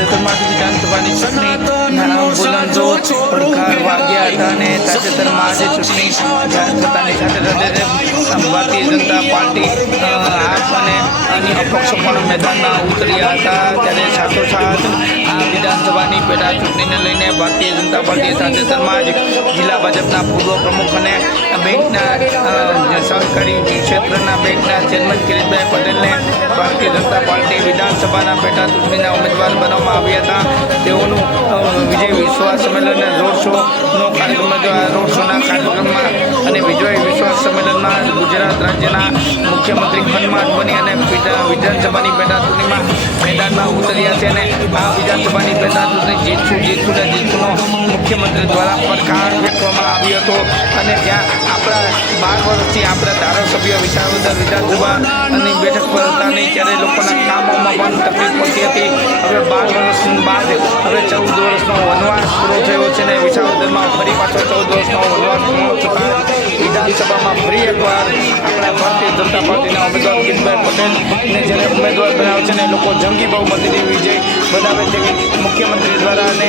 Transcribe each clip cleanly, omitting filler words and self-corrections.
તાજેતરમાં વિધાનસભાની ચૂંટણી બોલંદો પડકાર વાગ્યા હતા અને તાજેતરમાં આજે ચૂંટણી જાહેર થતાની સાથે સાથે ભારતીય જનતા પાર્ટી આપ અને અન્ય અપક્ષો પણ મેદાનમાં ઉતર્યા હતા। ત્યારે સાથોસાથ આ વિધાનસભાની પેટા ચૂંટણીને લઈને ભારતીય જનતા પાર્ટીએ તાજેતરમાં જ જિલ્લા ભાજપના પૂર્વ પ્રમુખ અને બેંકના સહકારી ક્ષેત્રના બેંકના ચેરમેન કિરીટભાઈ પટેલને ભારતીય જનતા પાર્ટી વિધાનસભાના પેટા ચૂંટણીના ઉમેદવાર બનાવવામાં આવ્યા હતા। તેઓનું વિજય વિશ્વાસ સંમેલન રોડ શોનો કાર્યક્રમ રોડ શોના કાર્યક્રમમાં અને વિજય વિશ્વાસ સંમેલનમાં ગુજરાત રાજ્યના મુખ્યમંત્રી ખનમાન બની અને વિધાનસભાની પેટા ચૂંટણીમાં મેદાનમાં ઉતર્યા છે અને આ વિધાનસભાની પેટા ચૂંટણી જીતશું મુખ્યમંત્રી દ્વારા પડકાર ફેંકવામાં આવ્યો હતો અને જ્યાં આપણા 12 વર્ષથી આપણા ધારાસભ્ય વિસાવદર વિધાનસભાની બેઠક પર હતા નહીં ત્યારે લોકોના કામોમાં પણ તકલીફ પડતી હતી। હવે 12 વર્ષ બાદ હવે 14 વર્ષનો વનવાસ પૂરો થયો છે અને વિસાવદરમાં ફરી પાછો 14 વર્ષનો વનવાસ પૂરો થતાં વિધાનસભામાં ફરી એકવાર આપણા ભારતીય જનતા પાર્ટીના ઉમેદવાર કિરીટભાઈ પટેલને જ્યારે ઉમેદવાર બનાવે છે અને લોકો જંગી બહુમતીથી વિજય બનાવે છે મુખ્યમંત્રી દ્વારા અને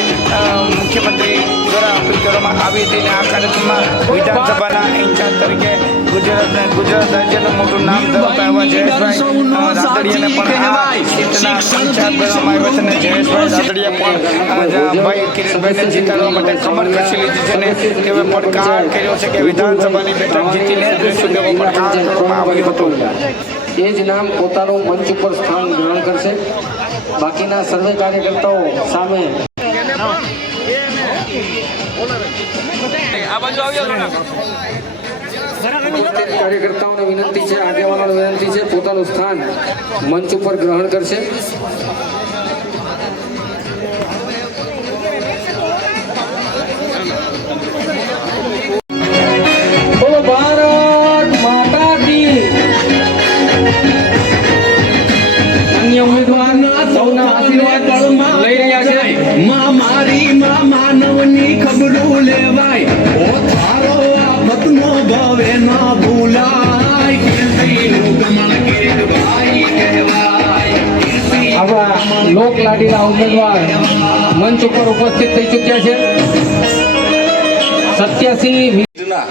મુખ્યમંત્રી દ્વારા અપીલ કરવામાં આવી હતી અને આ કાર્યક્રમમાં વિધાનસભાના ઇન્ચાર્જ તરીકે ગુજરાત રાજ્યનું મોટું નામ ધરાવતા એવા જયેશભાઈ રાદડિયાને પણ આ સીટના ઇન્ચાર્જ બનાવવામાં આવ્યા છે અને જયેશભાઈ રાદડિયા પણ ભાઈ કિરીટભાઈને જીતાડવા માટે કમર કસી લીધી છે અને તેઓએ પડકાર કર્યો છે કે વિધાનસભાની બેઠક જીતીને જઈશું તેવો પડકાર કરવામાં આવ્યો હતો। એ જ નામ પોતાનું મંચ ઉપર સ્થાન ગ્રહણ કરશે। બાકીના સર્વે કાર્યકર્તાઓ સામે કાર્યકર્તાઓને વિનંતી છે, આગેવાનોને વિનંતી છે, પોતાનું સ્થાન મંચ ઉપર ગ્રહણ કરશે। માનવની ખબરું લેવાય ઓ થારો આફતનો ભવે ન ભૂલાય આપણા લોક લાડીલા ઉમેદવાર મંચ ઉપર ઉપસ્થિત થઈ ચૂક્યા છે। 87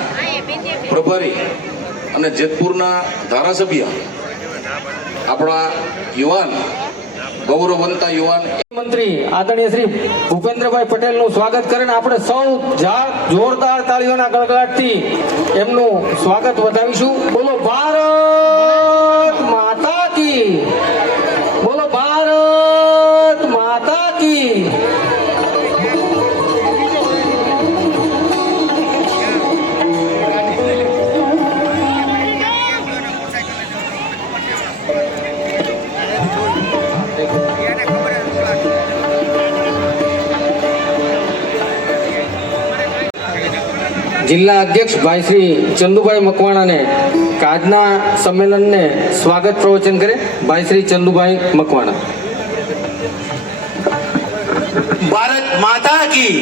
પ્રભારી અને જેતપુરના ધારાસભ્ય આપણા યુવાન ગૌરવવંતા યુવાન મંત્રી આદરણીય શ્રી ભૂપેન્દ્રભાઈ પટેલનું સ્વાગત કરીને આપણે સૌ જોરદાર તાળીઓના ગળગળાટથી એમનું સ્વાગત વધાવીશું। બોલો ભારત માતા કી, બોલો ભારત માતા કી। જિલ્લા અધ્યક્ષ ભાઈ શ્રી ચંદુભાઈ મકવાણાને આજના સંમેલનને સ્વાગત પ્રવચન કરે ભાઈ શ્રી ચંદુભાઈ મકવાણા। ભારત માતા કી।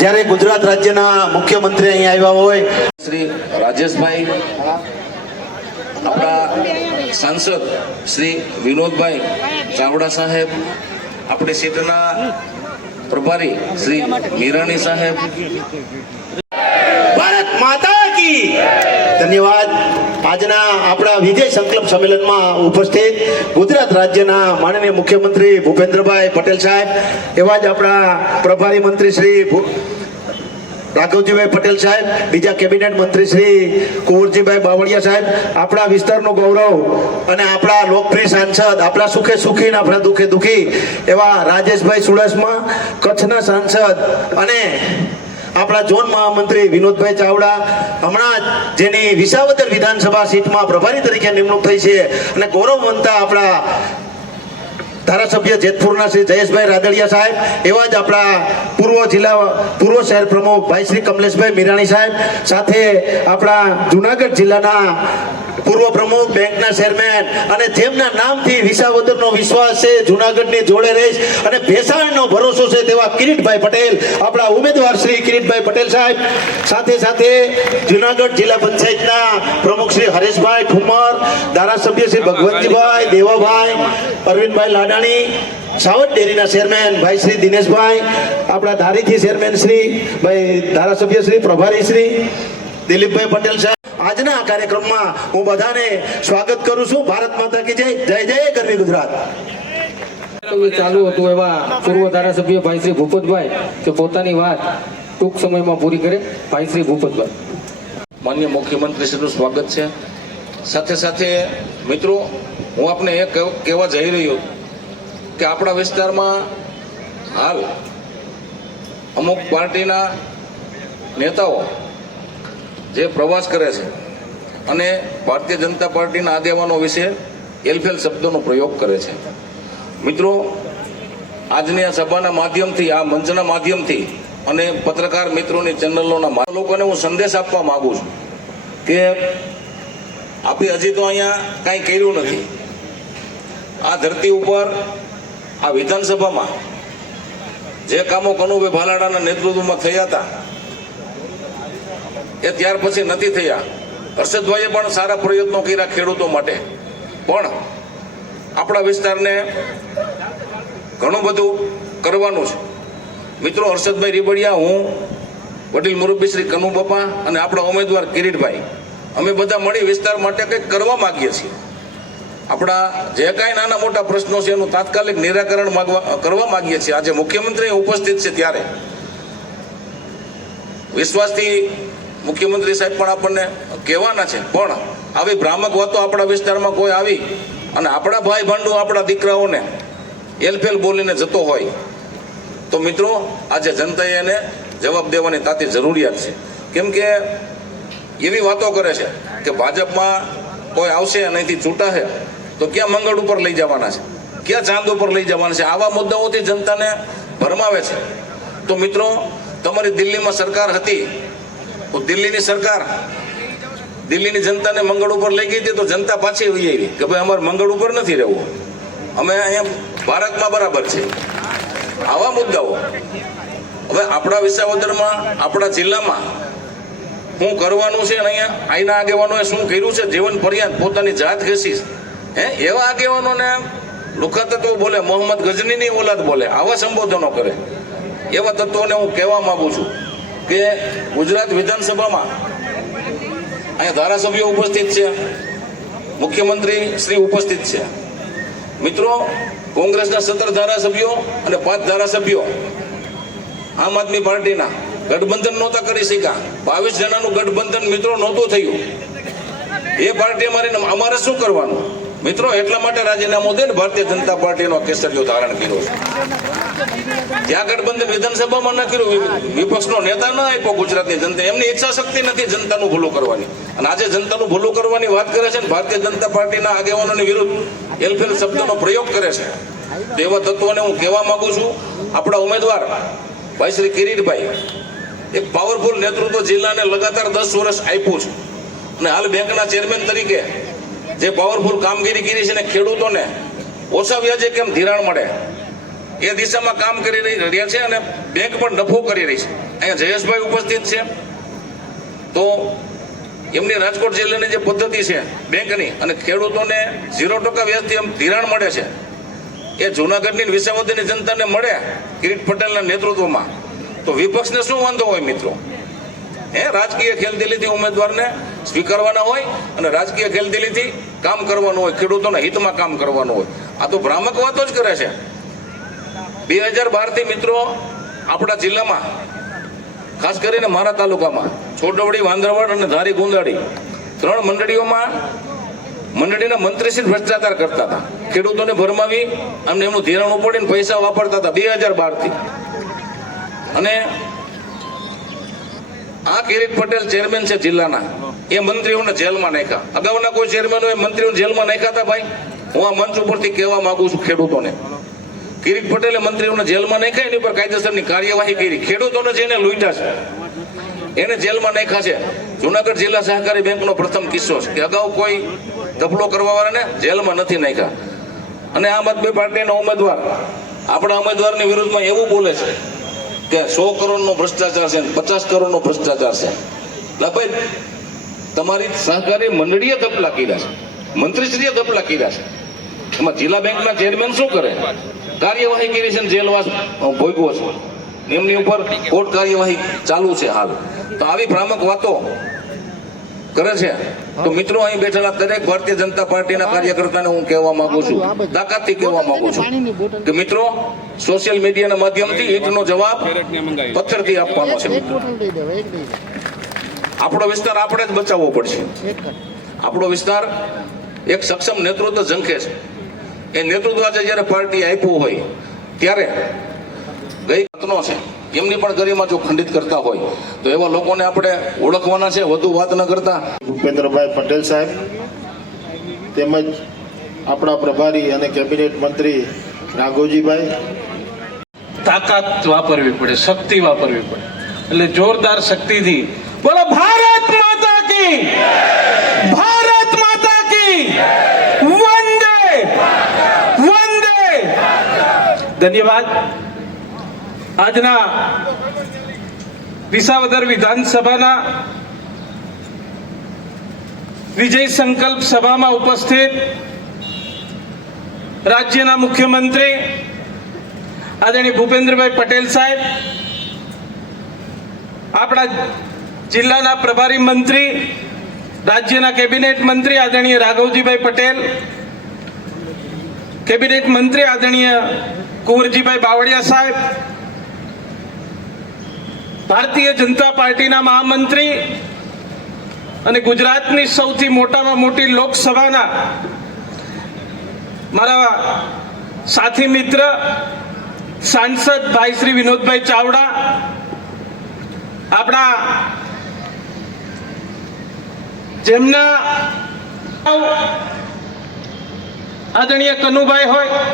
જ્યારે ગુજરાત રાજ્યના મુખ્યમંત્રી અહીં આવ્યા હોય શ્રી રાજેશભાઈ, આપણા સાંસદ શ્રી વિનોદભાઈ ચાવડા સાહેબ, આપણી સીટના પ્રભારી શ્રી મીરાણી સાહેબ, ભારત માતા કી ધન્યવાદ। આજના આપણા વિજય સંકલ્પ સંમેલનમાં ઉપસ્થિત ગુજરાત રાજ્યના માનનીય મુખ્યમંત્રી ભૂપેન્દ્રભાઈ પટેલ સાહેબ, એવા જ આપણા પ્રભારી મંત્રી શ્રી રાઘવજીભાઈ પટેલ સાહેબ, બીજા કેબિનેટ મંત્રી શ્રી કુંવરજીભાઈ બાવળિયા સાહેબ, આપણા વિસ્તારનું ગૌરવ અને આપણા લોકપ્રિય સાંસદ, આપણા સુખે સુખી અને આપણા દુઃખે દુઃખી એવા રાજેશભાઈ સુડાસમા, કચ્છના સાંસદ અને આપણા ઝોન મહામંત્રી વિનોદભાઈ ચાવડા, હમણાં જ જેની વિસાવદર વિધાનસભા સીટમાં પ્રભારી તરીકે નિમણૂક થઈ છે અને ગૌરવવંતા આપણા ધારાસભ્ય જેતપુરના શ્રી જયેશભાઈ રાદડિયા સાહેબ, એવા જ આપણા પૂર્વ શહેર પ્રમુખ ભાઈ શ્રી કમલેશભાઈ મીરાણી સાહેબ, સાથે આપણા જુનાગઢ જિલ્લાના પૂર્વ પ્રમુખ બેંકના ચેરમેન અને જેમના નામથી વિસાવદરનો વિશ્વાસ છે, જુનાગઢની જોડે રહીશ અને ભેસાણનો ભરોસો છે તેવા કિરીટભાઈ પટેલ, આપણા ઉમેદવાર શ્રી કિરીટભાઈ પટેલ સાહેબ, સાથે સાથે જુનાગઢ જિલ્લા પંચાયતના પ્રમુખ શ્રી હરેશભાઈ ઠુમર, ધારાસભ્ય શ્રી ભગવતજીભાઈ દેવાભાઈ, અરવિંદભાઈ લાડાણી, સાવત ડેરીના ચેરમેન ભાઈ શ્રી દિનેશભાઈ, આપણા ધારીથી ચેરમેન શ્રી ભાઈ ધારાસભ્ય શ્રી પ્રભારી શ્રી દિલીપભાઈ પટેલ સાહેબ. આજના આ કાર્યક્રમમાં હું બધાને સ્વાગત કરું છું. ભારત માતા કી જય, જય જય ગરવી ગુજરાત. ચાલુ હતું એવા પૂર્વ ધારાસભ્ય ભાઈ શ્રી ભૂપતભાઈ કે પોતાની વાત ટૂંક સમયમાં પૂરી કરે. ભાઈ શ્રી ભૂપતભાઈ. માન્ય મુખ્યમંત્રીશ્રીનું સ્વાગત છે. સાથે સાથે મિત્રો, હું આપને એ કહેવા જઈ રહ્યો કે આપણા વિસ્તારમાં હાલ અમુક પાર્ટીના નેતાઓ જે પ્રવાસ કરે છે અને ભારતીય જનતા પાર્ટીના આગેવાનો વિશે એલફેલ શબ્દોનો પ્રયોગ કરે છે. મિત્રો, આજની આ સભાના માધ્યમથી, આ મંચના માધ્યમથી અને પત્રકાર મિત્રોની ચેનલોના લોકોને હું સંદેશ આપવા માંગુ છું કે આપણે હજી તો અહીંયા કાંઈ કર્યું નથી. આ ધરતી ઉપર, આ વિધાનસભામાં જે કામો કનુભાઈ ભાલાડાના નેતૃત્વમાં થયા હતા એ ત્યાર પછી નથી થયા. હર્ષદભાઈએ પણ સારા પ્રયત્નો કર્યા ખેડૂતો માટે, પણ આપણા વિસ્તારને ઘણું બધું કરવાનું છે. મિત્રો, હર્ષદભાઈ રીબડિયા, હું, વડીલ મુરબ્બી શ્રી કનુબાપા અને આપણા ઉમેદવાર કિરીટભાઈ, અમે બધા મળી વિસ્તાર માટે કંઈક કરવા માંગીએ છીએ. આપણા જે કાંઈ નાના મોટા પ્રશ્નો છે એનું તાત્કાલિક નિરાકરણ કરવા માંગીએ છીએ. આજે મુખ્યમંત્રી ઉપસ્થિત છે ત્યારે વિશ્વાસથી મુખ્યમંત્રી સાહેબ પણ આપણને કહેવાના છે, પણ આવી ભ્રામક વાતો આપણા વિસ્તારમાં કોઈ આવી અને આપણા ભાઈ ભાંડુ, આપણા દીકરાઓને એલફેલ બોલીને જતો હોય તો મિત્રો, આજે જનતાએ એને જવાબ દેવાની તાતી જરૂરિયાત છે. કેમ કે એવી વાતો કરે છે કે ભાજપમાં કોઈ આવશે અને અહીંથી છૂટાશે તો ક્યાં મંગળ ઉપર લઈ જવાના છે, ક્યાં ચાંદ ઉપર લઈ જવાના છે, આવા મુદ્દાઓથી જનતાને ભરમાવે છે. તો મિત્રો, તમારી દિલ્હીમાં સરકાર હતી તો દિલ્હીની સરકાર દિલ્હીની જનતાને મંગળ ઉપર લઈ ગઈ હતી તો જનતા પાછી વહી આવી કે ભાઈ અમારે મંગળ ઉપર નથી રહેવું, અમે અહીંયા ભારતમાં બરાબર છે. આવા મુદ્દાઓ હવે આપણા વિસાવદરમાં, આપણા જિલ્લામાં શું કરવાનું છે અને અહીંયા આઈના આગેવાનોએ શું કર્યું છે, જીવન પર્યંત પોતાની જાત ઘસીશ એવા આગેવાનોને લુખા તત્વો બોલે, મોહમ્મદ ગજનીની ઓલાદ બોલે, આવા સંબોધનો કરે, એવા તત્વોને હું કહેવા માંગુ છું કે ગુજરાત વિધાનસભામાં અહીંયા ધારાસભ્યો ઉપસ્થિત છે, મુખ્યમંત્રી શ્રી ઉપસ્થિત છે. મિત્રો, કોંગ્રેસના 17 ધારાસભ્યો અને 5 ધારાસભ્યો આમ આદમી પાર્ટીના ગઠબંધન નહોતા કરી શક્યા. 22 જણાનું ગઠબંધન મિત્રો નહોતું થયું. એ પાર્ટી અમારે શું કરવાનું મિત્રો? એટલા માટે રાજીનામું દઈને ભારતીય જનતા પાર્ટીનો કેસરીઓ ધારણ કર્યો છે. ત્યાં ગઠબંધન વિધાનસભામાં ન કર્યું, વિપક્ષનો નેતા ન આપ્યો ગુજરાતની જનતા, એમની ઈચ્છા શક્તિ નથી જનતાનું ભલું કરવાની. અને આજે જનતાનું ભલું કરવાની વાત કરે છે ને ભારતીય જનતા પાર્ટીના આગેવાનોની વિરુદ્ધ એલફેલ શબ્દનો પ્રયોગ કરે છે. તો એવા તત્વોને હું કહેવા માંગુ છું, આપણા ઉમેદવાર ભાઈ શ્રી કિરીટભાઈ એક પાવરફુલ નેતૃત્વ જિલ્લાને લગાતાર 10 વર્ષ આપ્યું છે અને હાલ બેંકના ચેરમેન તરીકે જે પાવરફુલ કામગીરી કરી છે ને ખેડૂતોને ઓછા વ્યાજે કેમ ધિરાણ મળે એ દિશામાં કામ કરી રહ્યા છે અને બેંક પણ નફો કરી રહી છે. અહીંયા જયેશભાઈ ઉપસ્થિત છે. તો એમની રાજકોટ જિલ્લાની જે પદ્ધતિ છે બેંકની અને ખેડૂતોને 0% વ્યાજથી એમ ધિરાણ મળે છે, એ જૂનાગઢની વિસાવદરની જનતાને મળે કિરીટ પટેલના નેતૃત્વમાં, તો વિપક્ષને શું વાંધો હોય મિત્રો? રાજકીય ખેલદિલીથી ઉમેદવારને સ્વીકારવાના હોય અને રાજકીય ખેલદિલીથી કામ કરવાનું હોય, ખેડૂતોના હિતમાં કામ કરવાનું હોય. આ તો ભ્રામક વાતો જ કરે છે. 2012થી મિત્રો આપણા જિલ્લામાં, ખાસ કરીને મારા તાલુકામાં છોડવડી, વાંદરવાડ અને ધારી ગુંદાડી 3 મંડળીઓમાં મંડળીના મંત્રીશ્રી ભ્રષ્ટાચાર કરતા હતા, ખેડૂતોને ભરમાવી અમને એમનું ધિરાણ ઉપાડીને પૈસા વાપરતા હતા 2012થી. અને આ કિરીટ પટેલ ચેરમેન છે જિલ્લાના, એ મંત્રીઓને જેલમાં નાખ્યા. અગાઉના કોઈ ચેરમેનોએ મંત્રીઓને જેલમાં નાખ્યા હતા ભાઈ? હું આ મંચ ઉપરથી કહેવા માંગુ છું ખેડૂતોને, કિરીટ પટેલે મંત્રીઓને જેલમાં નાખ્યા, એની પર કાયદેસરની કાર્યવાહી કરી. ખેડૂતોને જેને લૂંટ્યા છે એને જેલમાં નાખ્યા છે. જુનાગઢ જિલ્લા સહકારી બેંકનો પ્રથમ કિસ્સો છે કે અગાઉ કોઈ ધપલો કરવાવાળાને જેલમાં નથી નાખ્યા. અને આમ આદમી પાર્ટીના ઉમેદવાર આપણા ઉમેદવારની વિરુદ્ધમાં એવું બોલે છે કે 100 કરોડનો ભ્રષ્ટાચાર છે, 50 કરોડનો ભ્રષ્ટાચાર છે. એટલે ભાઈ તમારી સહકારી મંડળીએ ધપલા કર્યા છે, મંત્રીશ્રીએ ધપલા કર્યા છે. એમાં જિલ્લા બેંકના ચેરમેન શું કરે? કાર્યવાહી કરી છે, જેલવાસ ભોગવો છે, એમની ઉપર કોર્ટ કાર્યવાહી ચાલુ છે હાલ. તો આવી ભ્રામક વાતો કરે છે. તો મિત્રો, અહીં બેઠેલા દરેક ભારતીય જનતા પાર્ટીના કાર્યકર્તાને હું કહેવા માંગુ છું, તાકાતથી કહેવા માંગુ છું કે મિત્રો, સોશિયલ મીડિયાના માધ્યમથી ઈંટનો જવાબ પથ્થરથી આપવાનો છે. આપણો વિસ્તાર આપણે જ બચાવવો પડશે. આપણો વિસ્તાર એક સક્ષમ નેતૃત્વ ઝંખે છે. એ નેતૃત્વ આજે જ્યારે પાર્ટી આપ્યું હોય ત્યારે ગઈ રત્નો છે એમની પણ ગરિમા જો ખંડિત કરતા હોય તો એવા લોકોને આપણે ઓળખવાના છે. વધુ વાત ન કરતા ભૂપેન્દ્રભાઈ પટેલ સાહેબ તેમજ આપણા પ્રભારી અને કેબિનેટ મંત્રી રાઘવજીભાઈ, તાકાત વાપરવી પડે, શક્તિ વાપરવી પડે. એટલે જોરદાર શક્તિથી બોલો ભારત માતા કી, ભારત માતા કી, વંદે વંદે. ધન્યવાદ. આજના વિસાવદર વિધાનસભાના વિજય સંકલ્પ સભામાં ઉપસ્થિત રાજ્યના મુખ્યમંત્રી આદરણીય ભૂપેન્દ્રભાઈ પટેલ સાહેબ, આપણા જિલ્લાના પ્રભારી મંત્રી, રાજ્યના કેબિનેટ મંત્રી આદરણીય રાઘવજીભાઈ પટેલ, કેબિનેટ મંત્રી આદરણીય કુંવરજીભાઈ બાવળિયા સાહેબ, ભારતીય જનતા પાર્ટીના મહામંત્રી અને ગુજરાતની સૌથી મોટામાં મોટી લોકસભાના મારા સાથી મિત્ર સાંસદ ભાઈ શ્રી વિનોદભાઈ ચાવડા, આપણા જેમના આદરણીય કનુભાઈ હોય,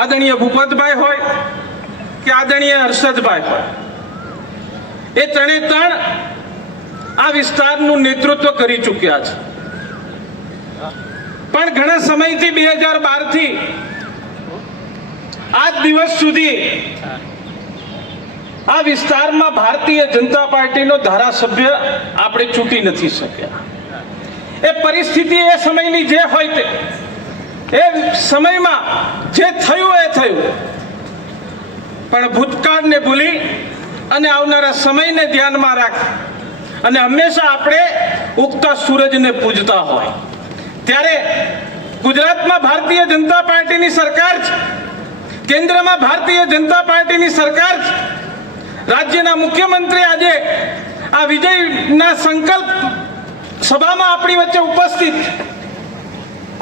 આદરણીય ભૂપતભાઈ હોય કે આદરણીય હર્ષદભાઈ હોય, એ ત્રણે ત્રણ આ વિસ્તારનું નેતૃત્વ કરી ચૂક્યા છે. પણ ઘણા સમયથી 2012 થી આજ દિવસ સુધી આ વિસ્તારમાં ભારતીય જનતા પાર્ટીનો ધારાસભ્ય આપણે ચૂંટી નથી શક્યા. એ પરિસ્થિતિ એ સમયની જે હોય તે, એ સમયમાં જે થયું એ થયું. પણ ભૂતકાળને ભૂલી અને આવનારા સમયને ધ્યાનમાં રાખી અને હંમેશા આપણે ઉગતા સૂરજને પૂજતા હોય ત્યારે ગુજરાતમાં ભારતીય જનતા પાર્ટીની સરકાર છે, કેન્દ્રમાં ભારતીય જનતા પાર્ટીની સરકાર છે. રાજ્યના મુખ્યમંત્રી આજે આ વિજયના સંકલ્પ સભામાં આપણી વચ્ચે ઉપસ્થિત.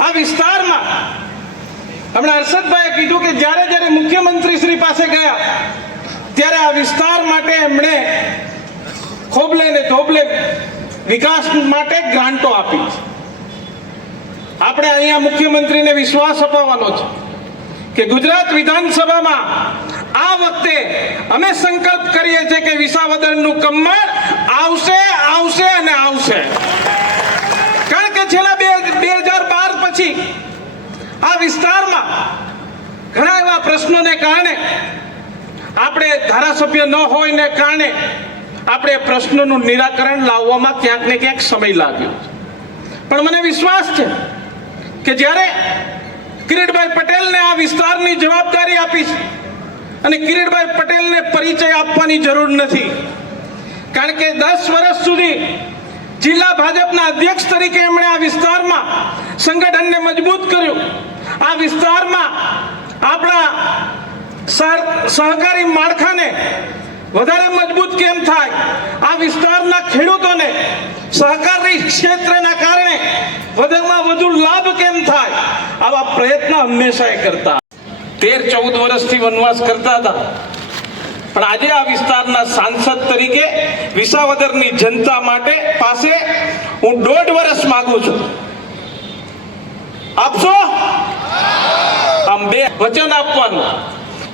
આ વિસ્તારમાં હમણાં હર્ષદભાઈએ કીધું કે જ્યારે જ્યારે મુખ્યમંત્રી શ્રી પાસે ગયા ત્યારે આ વિસ્તાર માટે એમણે ખોબલે ને ધોબલે વિકાસ માટે ગ્રાન્ટો આપી છે. આપણે અહીંયા મુખ્યમંત્રીને વિશ્વાસ અપાવવાનો છે કે ગુજરાત વિધાનસભામાં આ વખતે અમે સંકલ્પ કરીએ છીએ કે વિસાવદરનું કમળ આવશે, આવશે અને આવશે. કારણ કે છેલ્લા 2012 પછી આ વિસ્તારમાં ઘણા એવા પ્રશ્નોને કારણે આપણે ધારાસભ્ય ન હોયને કારણે આપણે પ્રશ્નોનું નિરાકરણ લાવવામાં ક્યાંક ને ક્યાંક સમય લાગ્યો. પણ મને વિશ્વાસ છે કે જ્યારે કિરીટભાઈ પટેલને આ વિસ્તારની જવાબદારી આપી છે અને કિરીટભાઈ પટેલને પરિચય આપવાની જરૂર નથી, કારણ કે 10 વર્ષ સુધી જિલ્લા ભાજપના અધ્યક્ષ તરીકે એમણે આ વિસ્તારમાં સંગઠનને મજબૂત કર્યું. આ વિસ્તારમાં આપણા સહકારી માળખાને વધારે મજબૂત કેમ થાય, આ વિસ્તારના ખેડૂતોને સહકારી ક્ષેત્રના કારણે વધુમાં વધુ લાભ કેમ થાય, આવા પ્રયત્ન હંમેશા કરતા. 13-14 વર્ષથી વનવાસ કરતા હતા. પણ આજે આ વિસ્તારના સાંસદ તરીકે વિસાવદરની જનતા માટે પાસે હું 1.5 વર્ષ માંગુ છું. આપશો? આમ 2 વચન આપવાનું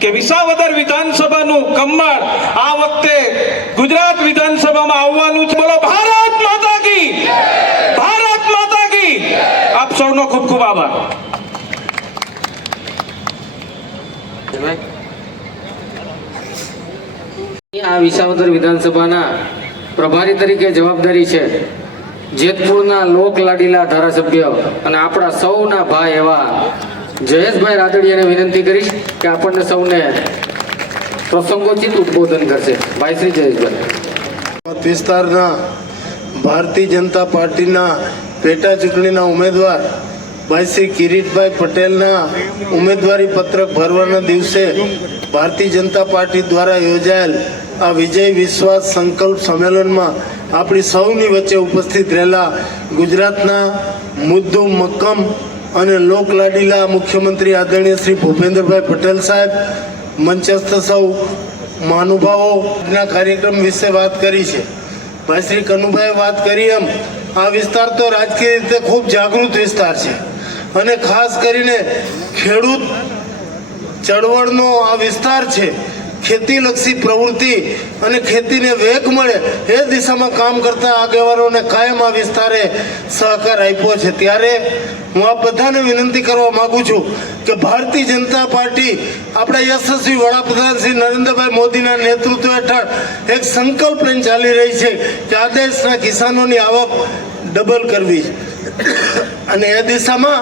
કે વિસાવદર વિધાનસભાનું કમળ આ વખતે ગુજરાત વિધાનસભામાં આવવાનું છે. બોલો ભારત માતા કી, ભારત માતા કી. આપ સૌનો ખૂબ ખૂબ આભાર. આ વિસાવદર વિધાનસભાના પ્રભારી તરીકે જવાબદારી છે જેતપુરના લોક લાડીલા ધારાસભ્ય અને આપણા સૌના ભાઈ એવા જયેશભાઈ રાદડિયાને વિનંતી કરીશ કે આપણને સૌને પ્રસંગોચિત ઉદ્બોધન કરશે. ભાઈ શ્રી જયેશભાઈ. વિસ્તારના ભારતીય જનતા પાર્ટીના પેટા ચૂંટણીના ઉમેદવાર ભાઈ શ્રી કિરીટભાઈ પટેલના ઉમેદવારી પત્રક ભરવાના દિવસે ભારતીય જનતા પાર્ટી દ્વારા યોજાયેલ આ વિજય વિશ્વાસ સંકલ્પ સંમેલનમાં આપણી સૌની વચ્ચે ઉપસ્થિત રહેલા ગુજરાતના મુદ્દુ મક્કમ અને લોકલાડીલા મુખ્યમંત્રી આદરણીય શ્રી ભૂપેન્દ્રભાઈ પટેલ સાહેબ, મંચસ્થ સૌ મહાનુભાવોના કાર્યક્રમ વિશે વાત કરી છે. ભાઈ શ્રી કનુભાઈએ વાત કરી એમ આ વિસ્તાર તો રાજકીય રીતે ખૂબ જાગૃત વિસ્તાર છે અને ખાસ કરીને ખેડૂત ચળવળનો આ વિસ્તાર છે. ખેતીલક્ષી પ્રવૃત્તિ અને ખેતીને વેગ મળે એ દિશામાં કામ કરતા આગેવાનોને કાયમ આ વિસ્તારે સહકાર આપ્યો છે. ત્યારે હું આ બધાને વિનંતી કરવા માંગુ છું કે ભારતીય જનતા પાર્ટી આપણા યશસ્વી વડાપ્રધાન શ્રી નરેન્દ્રભાઈ મોદીના નેતૃત્વ હેઠળ એક સંકલ્પ લઈને ચાલી રહી છે કે આ દેશના કિસાનોની આવક ડબલ કરવી અને એ દિશામાં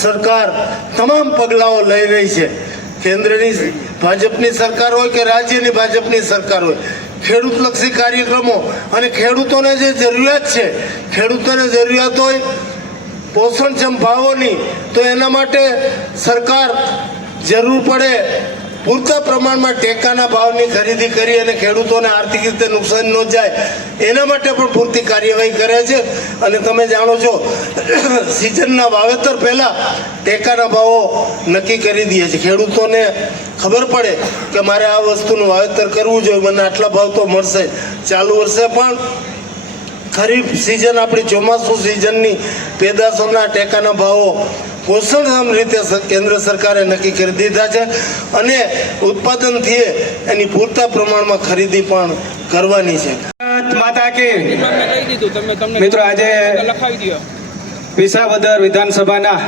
સરકાર તમામ પગલાઓ લઈ રહી છે. કેન્દ્રની ભાજપની સરકાર હોય કે રાજ્યની ભાજપની સરકાર હોય, ખેડૂતલક્ષી કાર્યક્રમો અને ખેડૂતોને જે જરૂરિયાત છે, ખેડૂતોને જરૂરિયાત હોય પોષણક્ષમ ભાવોની, તો એના માટે સરકાર જરૂર પડે પૂરતા પ્રમાણમાં ટેકાના ભાવની ખરીદી કરી અને ખેડૂતોને આર્થિક રીતે નુકસાન ન જાય એના માટે પણ પૂરતી કાર્યવાહી કરે છે. અને તમે જાણો છો સિઝનના વાવેતર પહેલાં ટેકાના ભાવો નક્કી કરી દે છે. ખેડૂતોને ખબર પડે કે મારે આ વસ્તુનું વાવેતર કરવું જોઈએ, મને આટલા ભાવ તો મળશે. ચાલુ વર્ષે પણ ખરીફ સિઝન આપણી ચોમાસુ સિઝનની પેદાશોના ટેકાના ભાવો પોષણક્ષમ રીતે કેન્દ્ર સરકારે નક્કી કરી દીધા છે અને ઉત્પાદનથી એની પૂરતા પ્રમાણમાં ખરીદી પણ કરવાની છે. માતા કી. મિત્રો, આજે વિસાવદર વિધાનસભાના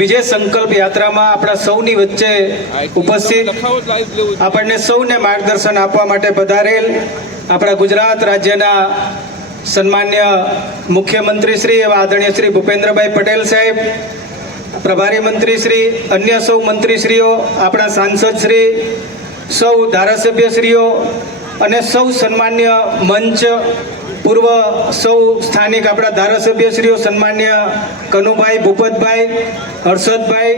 વિજય સંકલ્પ યાત્રામાં આપણા સૌની વચ્ચે ઉપસ્થિત આપણને સૌને માર્ગદર્શન આપવા માટે પધારેલ આપણા ગુજરાત રાજ્યના સન્માન્ય મુખ્યમંત્રી શ્રી એવા આદરણીય શ્રી ભૂપેન્દ્રભાઈ પટેલ સાહેબ, પ્રભારી મંત્રી શ્રી, અન્ય સૌ મંત્રીશ્રીઓ, આપણા સાંસદ શ્રી, સૌ ધારાસભ્યશ્રીઓ અને સૌ સન્માન્ય મંચ પૂર્વ સૌ સ્થાનિક આપણા ધારાસભ્યશ્રીઓ, સન્માન્ય કનુભાઈ, ભૂપતભાઈ, હર્ષદભાઈ,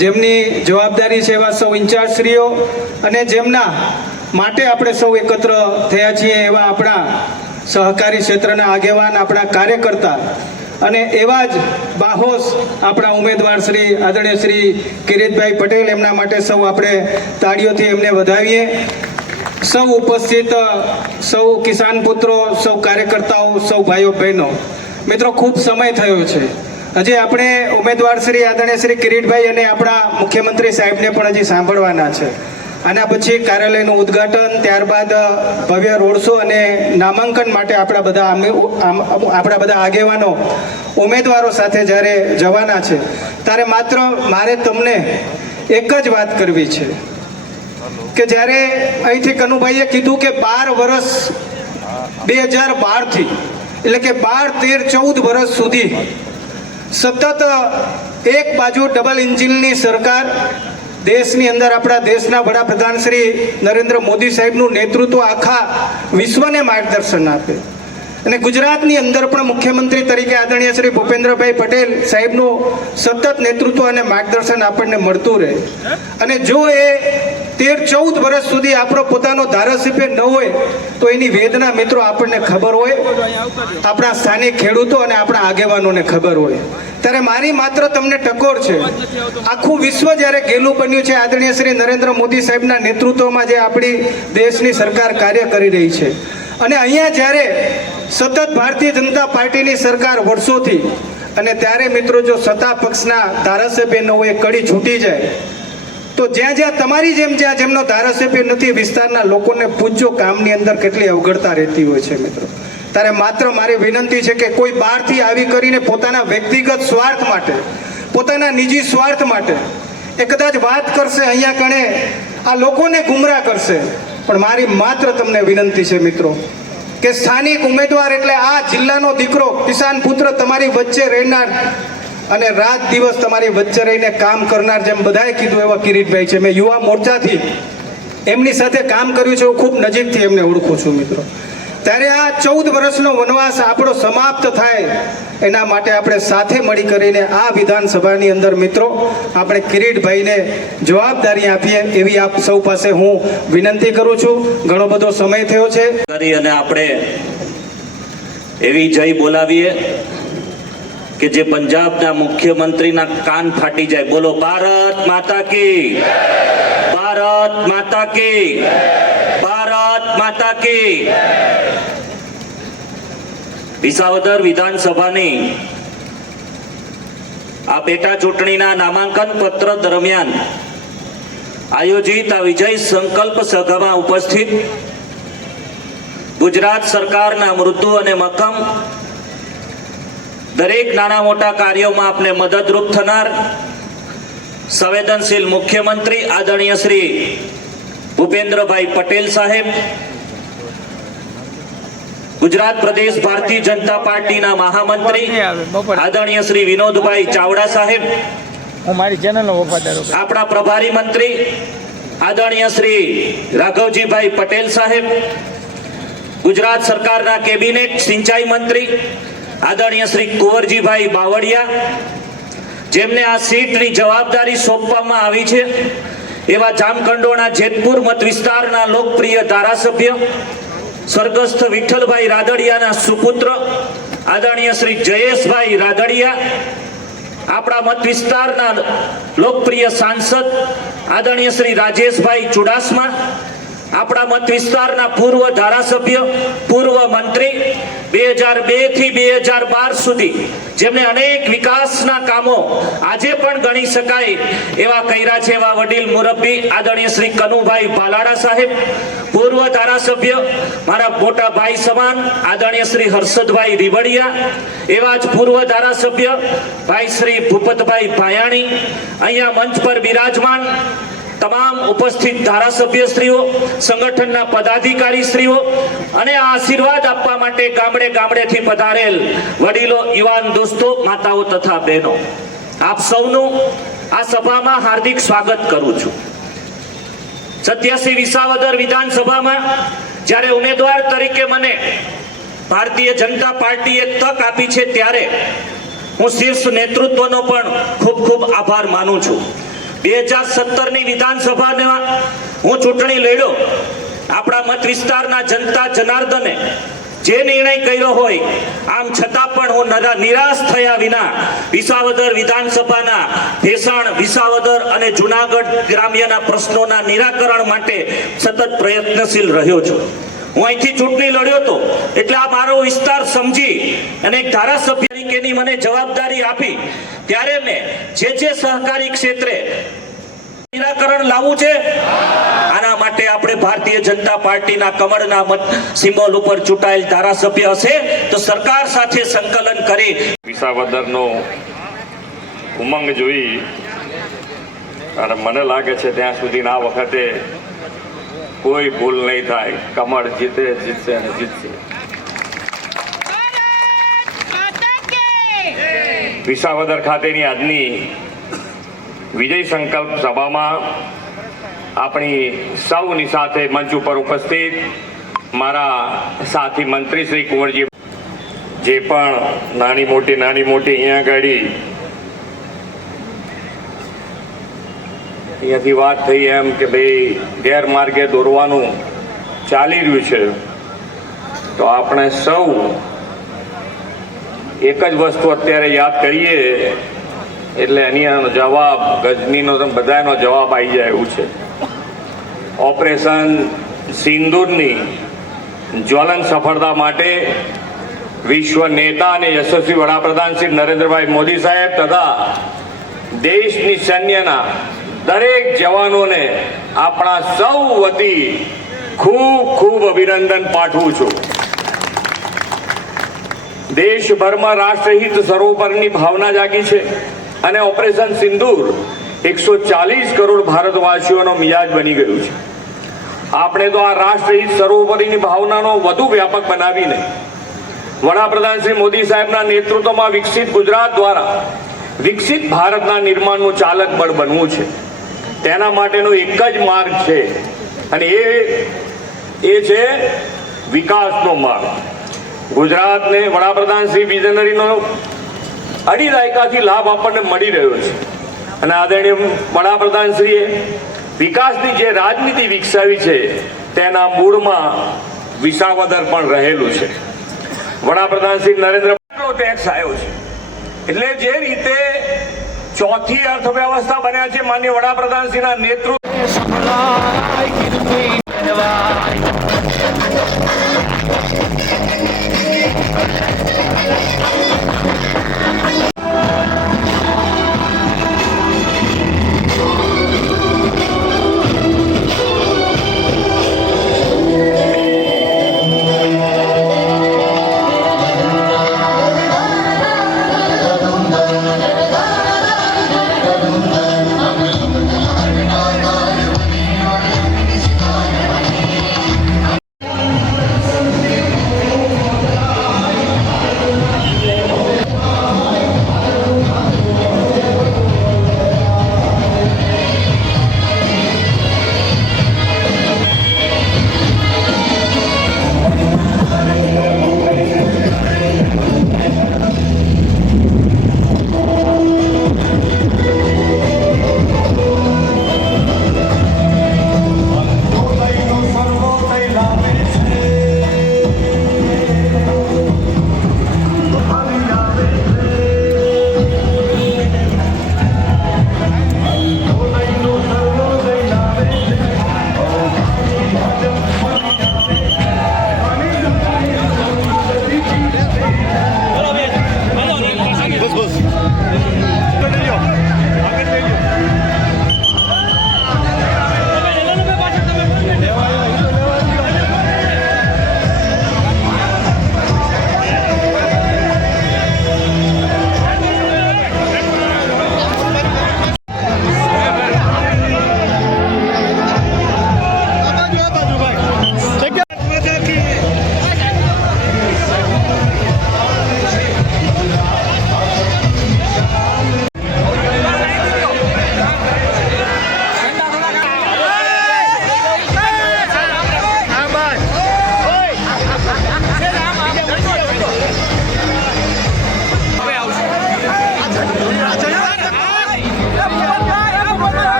જેમની જવાબદારી છે એવા સૌ ઇન્ચાર્જશ્રીઓ અને જેમના માટે આપણે સૌ એકત્ર થયા છીએ એવા આપણા સહકારી ક્ષેત્રના આગેવાન, આપણા કાર્યકર્તા અને એવા જ બાહોશ આપણા ઉમેદવાર શ્રી આદરણીય શ્રી કિરીટભાઈ પટેલ, એમના માટે સૌ આપણે તાળીઓથી એમને વધાવીએ. સૌ ઉપસ્થિત સૌ કિસાન પુત્રો, સૌ કાર્યકર્તાઓ, સૌ ભાઈઓ બહેનો, મિત્રો, ખૂબ સમય થયો છે. હજી આપણે ઉમેદવાર શ્રી આદરણીય શ્રી કિરીટભાઈ અને આપણા મુખ્યમંત્રી સાહેબને પણ હજી સાંભળવાના છે. આના પછી કાર્યાલયનું ઉદ્ઘાટન, ત્યારબાદ ભવ્ય રોડ શો અને નામાંકન માટે આપણા બધા આગેવાનો ઉમેદવારો સાથે જ્યારે જવાના છે ત્યારે માત્ર મારે તમને એક જ વાત કરવી છે કે જ્યારે અહીંથી કનુભાઈએ કીધું કે 12 વર્ષ 2012થી એટલે કે 12, 13, 14 વર્ષ સુધી સતત એક બાજુ ડબલ એન્જિનની સરકાર દેશની અંદર આપણા દેશના વડાપ્રધાન શ્રી નરેન્દ્ર મોદી સાહેબનું નેતૃત્વ આખા વિશ્વને માર્ગદર્શન આપે અને ગુજરાતની અંદર પણ મુખ્યમંત્રી તરીકે આદરણીય શ્રી ભૂપેન્દ્રભાઈ પટેલ સાહેબનું સતત નેતૃત્વ અને માર્ગદર્શન આપણને મળતું રહે. અને જો એ 13-14 વર્ષ સુધી આપણો પોતાનો ધારાસભ્ય ન હોય તો એની વેદના, મિત્રો, આપણને ખબર હોય, આપણા સ્થાનિક ખેડૂતો અને આપણા આગેવાનોને ખબર હોય. ત્યારે મારી માત્ર તમને ટકોર છે, આખું વિશ્વ જ્યારે ગેલું બન્યું છે આદરણીય શ્રી નરેન્દ્ર મોદી સાહેબના નેતૃત્વમાં જે આપણી દેશની સરકાર કાર્ય કરી રહી છે અને અહીંયા જ્યારે સતત ભારતીય જનતા પાર્ટીની સરકાર વર્ષોથી, અને ત્યારે મિત્રો જો સત્તા પક્ષના ધારાસભ્ય ન હોય, કડી છૂટી જાય તો જ્યાં જ્યાં તમારી જેમ જ્યાં જેમનો ધારાસભ્ય નથી વિસ્તારના લોકોને પૂછજો કામની અંદર કેટલી અવગડતા રહેતી હોય છે મિત્રો. ત્યારે માત્ર મારી વિનંતી છે કે કોઈ બહારથી આવી કરીને પોતાના વ્યક્તિગત સ્વાર્થ માટે, પોતાના નિજી સ્વાર્થ માટે એ કદાચ વાત કરશે, અહીંયા કણે આ લોકોને ગુમરાહ કરશે. પણ મારી માત્ર તમને વિનંતી છે મિત્રો કે સ્થાનિક ઉમેદવાર એટલે આ જિલ્લાનો દીકરો, કિસાન પુત્ર તમારી વચ્ચે રહેનાર અને રાત દિવસ તમારી વચ્ચે રહીને કામ કરનાર, જેમ બધાએ કીધું એવા કિરીટભાઈ છે. મેં યુવા મોરચાથી એમની સાથે કામ કર્યું છે, હું ખૂબ નજીકથી એમને ઓળખું છું મિત્રો. ત્યારે આ 14 વર્ષનો વનવાસ આપણો સમાપ્ત થાય એના માટે આપણે સાથે મળી કરીને આ વિધાનસભાની અંદર મિત્રો આપણે કિરીટભાઈને જવાબદારી આપીએ એવી આપ સૌ પાસે હું વિનંતી કરું છું. ઘણો બધો સમય થયો છે અને આપણે એવી જય બોલાવીએ કે જે પંજાબના મુખ્યમંત્રીના કાન ફાટી જાય. બોલો ભારત માતા કી, ભારત માતા કી, ભારત માતા કી. વિસાવદર વિધાનસભાની આ પેટા ચૂંટણીના નામાંકન પત્ર દરમિયાન આયોજિત આ વિજય સંકલ્પ સભામાં ઉપસ્થિત ગુજરાત સરકારના મૃદુ અને મક્કમ દરેક નાના મોટા કાર્યોમાં આપને મદદરૂપ થનાર સંવેદનશીલ મુખ્યમંત્રી આદરણીય શ્રી ભૂપેન્દ્રભાઈ પટેલ સાહેબ, ગુજરાત પ્રદેશ ભારતીય જનતા પાર્ટીના મહામંત્રી આદરણીય શ્રી વિનોદભાઈ ચાવડા સાહેબ, હું મારી ચેનલનો વફાદાર છું. આપણા પ્રભારી મંત્રી આદરણીય શ્રી રાઘવજીભાઈ પટેલ સાહેબ, ગુજરાત સરકારના કેબિનેટ સિંચાઈ મંત્રી આદરણીય શ્રી કુંવરજીભાઈ બાવળિયા, જેમને આ સીટની જવાબદારી સોંપવામાં આવી છે એવા જામકંડોળા જેતપુર મત વિસ્તારના લોકપ્રિય ધારાસભ્ય સ્વર્ગસ્થ વિઠ્ઠલભાઈ રાદડિયાના સુપુત્ર આદરણીય શ્રી જયેશભાઈ રાદડિયા, આપણા મત વિસ્તારના લોકપ્રિય સાંસદ આદરણીય શ્રી રાજેશભાઈ ચુડાસમા, આપણા મત વિસ્તારના પૂર્વ ધારાસભ્ય, પૂર્વ મંત્રી 2002 થી 2012 સુધી જેમને અનેક વિકાસના કામો આજે પણ ગણી શકાય એવા કર્યા છે એવા વડીલ મુરબ્બી આદરણીય શ્રી કનુભાઈ ભાલાડા સાહેબ, પૂર્વ ધારાસભ્ય મારા મોટા ભાઈ સમાન આદરણીય શ્રી હર્ષદભાઈ રીવડિયા, એવા જ પૂર્વ ધારાસભ્ય ભાઈ શ્રી ભૂપતભાઈ ભાયાણી, અહીંયા મંચ પર બિરાજમાન તમામ ઉપસ્થિત ધારાસભ્યશ્રીઓ, સંગઠનના પદાધિકારીશ્રીઓ અને આ આશીર્વાદ આપવા માટે ગામડે ગામડેથી પધારેલ વડીલો, યુવાન દોસ્તો, માતાઓ તથા બહેનો, આપ સૌનું આ સભામાં હાર્દિક સ્વાગત કરું છું. 87 વિસાવદર વિધાનસભામાં જ્યારે ઉમેદવાર તરીકે મને ભારતીય જનતા પાર્ટીએ તક આપી છે ત્યારે હું શીર્ષ નેતૃત્વનો પણ ખૂબ ખૂબ આભાર માનું છું. 2017ની વિધાનસભામાં હું ચૂંટણી લડ્યો. આપણા મત વિસ્તારના જનતા જનાર્દને જે નિર્ણય કર્યો હોય, આમ છતાં પણ હું નિરાશ થયા વિના વિસાવદર વિધાનસભાના ભેસાણ, વિસાવદર અને જુનાગઢ ગ્રામ્યના પ્રશ્નોના નિરાકરણ માટે સતત પ્રયત્નશીલ રહ્યો છું. હું અહીંથી ચૂંટણી લડ્યો હતો એટલે આ મારો વિસ્તાર સમજી અને એક ધારાસભ્ય તરીકેની મને જવાબદારી આપી ત્યારે મેં જે સહકારી ક્ષેત્રે નિરાકરણ લાવવું છે, આના માટે આપણે ભારતીય જનતા પાર્ટીના કમળના મત સિમ્બોલ ઉપર ચૂંટાયેલ ધારાસભ્ય હશે તો સરકાર સાથે સંકલન કરી વિસાવદરનો ઉમંગ જોઈ અને મને લાગે છે ત્યાં સુધી આ વખતે કોઈ ભૂલ નહીં થાય. કમળ જીતે, જીતશે અને જીતશે. વિસાવદર ખાતેની આજની વિજય સંકલ્પ સભામાં આપણી સૌની સાથે મંચ ઉપર ઉપસ્થિત મારા સાથી મંત્રી શ્રી કુંવરજી, જે પણ નાની મોટી અહીંયા ગાડી અહીંયાથી વાત થઈ એમ કે ભાઈ ગેરમાર્ગે દોરવાનું ચાલી રહ્યું છે, તો આપણે સૌ એક જ વસ્તુ અત્યારે યાદ કરીએ એટલે એની જવાબ ગજનીનો બધાનો જવાબ આવી જાય એવું છે. ઓપરેશન સિંદૂરની જ્વલંત સફળતા માટે વિશ્વ નેતા અને યશસ્વી વડાપ્રધાન શ્રી નરેન્દ્રભાઈ મોદી સાહેબ તથા દેશની સૈન્યના દરેક જવાનોને આપણા સૌ વતી ખૂબ ખૂબ અભિનંદન પાઠવું છું. દેશભરમાં રાષ્ટ્રહિત સરોપરની ભાવના જાગી છે અને ઓપરેશન સિંદૂર 140 કરોડ ભારતવાસીઓનો મિજાજ બની ગયું છે. આપણે તો આ રાષ્ટ્રહિત સરોપરીની ભાવનાનો વધુ વ્યાપક બનાવીને વડાપ્રધાન શ્રી મોદી સાહેબના નેતૃત્વમાં વિકસિત ગુજરાત દ્વારા વિકસિત ભારતના નિર્માણનું ચાલક બળ બનવું છે. તેના માટેનો એક જ માર્ગ છે અને એ છે વિકાસનો માર્ગ. ગુજરાતને વડાપ્રધાન શ્રી વિઝનરીનો અઢી દાયકાથી લાભ આપણને મળી રહ્યો છે અને આદરણીય વડાપ્રધાન શ્રીએ વિકાસની જે રાજનીતિ વિકસાવી છે તેના મૂળમાં વિસાવદર પણ રહેલું છે. વડાપ્રધાન શ્રી નરેન્દ્ર ટેક્સ આવ્યો છે એટલે જે રીતે ચોથી અર્થવ્યવસ્થા બન્યા છે માનનીય વડાપ્રધાન શ્રીના નેતૃત્વ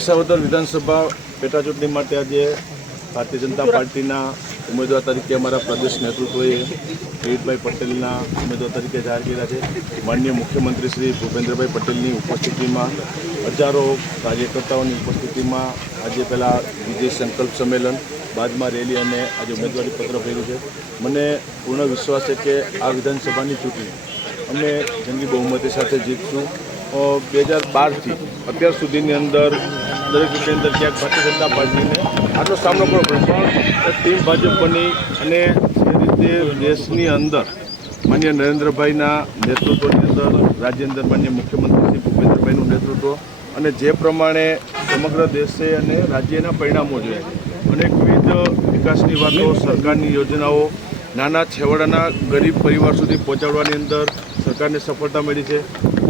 વિસાવદર વિધાનસભા પેટા ચૂંટણી માટે આજે ભારતીય જનતા પાર્ટીના ઉમેદવાર તરીકે અમારા પ્રદેશ નેતૃત્વએ કિરીટભાઈ પટેલના ઉમેદવાર તરીકે જાહેર કર્યા છે. માનનીય મુખ્યમંત્રી શ્રી ભૂપેન્દ્રભાઈ પટેલની ઉપસ્થિતિમાં હજારો કાર્યકર્તાઓની ઉપસ્થિતિમાં આજે પહેલાં વિજય સંકલ્પ સંમેલન, બાદમાં રેલી અને આજે ઉમેદવારી પત્ર ભર્યું છે. મને પૂર્ણ વિશ્વાસ છે કે આ વિધાનસભાની ચૂંટણી અમે જંગી બહુમતી સાથે જીતશું. 2012થી અત્યાર સુધીની અંદર દરેક ચૂંટણી અંદર ક્યાંક ભારતીય જનતા પાર્ટીને આટલો સામનો કરવો પડે, પણ ટીમ ભાજપ બની અને જે રીતે દેશની અંદર માન્ય નરેન્દ્રભાઈના નેતૃત્વની અંદર રાજ્ય અંદર માન્ય મુખ્યમંત્રી શ્રી ભૂપેન્દ્રભાઈનું નેતૃત્વ અને જે પ્રમાણે સમગ્ર દેશે અને રાજ્યના પરિણામો જોયા, અનેકવિધ વિકાસની વાતો, સરકારની યોજનાઓ નાના છેવાડાના ગરીબ પરિવાર સુધી પહોંચાડવાની અંદર સરકારને સફળતા મળી છે.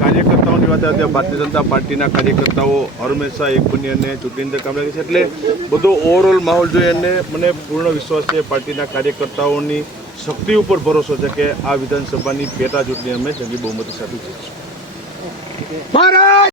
કાર્યકર્તાઓની વાત આવે ત્યાં ભારતીય જનતા પાર્ટીના કાર્યકર્તાઓ હંમેશા એક બની અને ચૂંટણી અંદર કામ લાગે છે. એટલે બધો ઓવરઓલ માહોલ જોઈએ અને મને પૂર્ણ વિશ્વાસ છે પાર્ટીના કાર્યકર્તાઓની શક્તિ ઉપર ભરોસો છે કે આ વિધાનસભાની પેટા ચૂંટણી અમે જંગી બહુમતી સાથે જીતશું.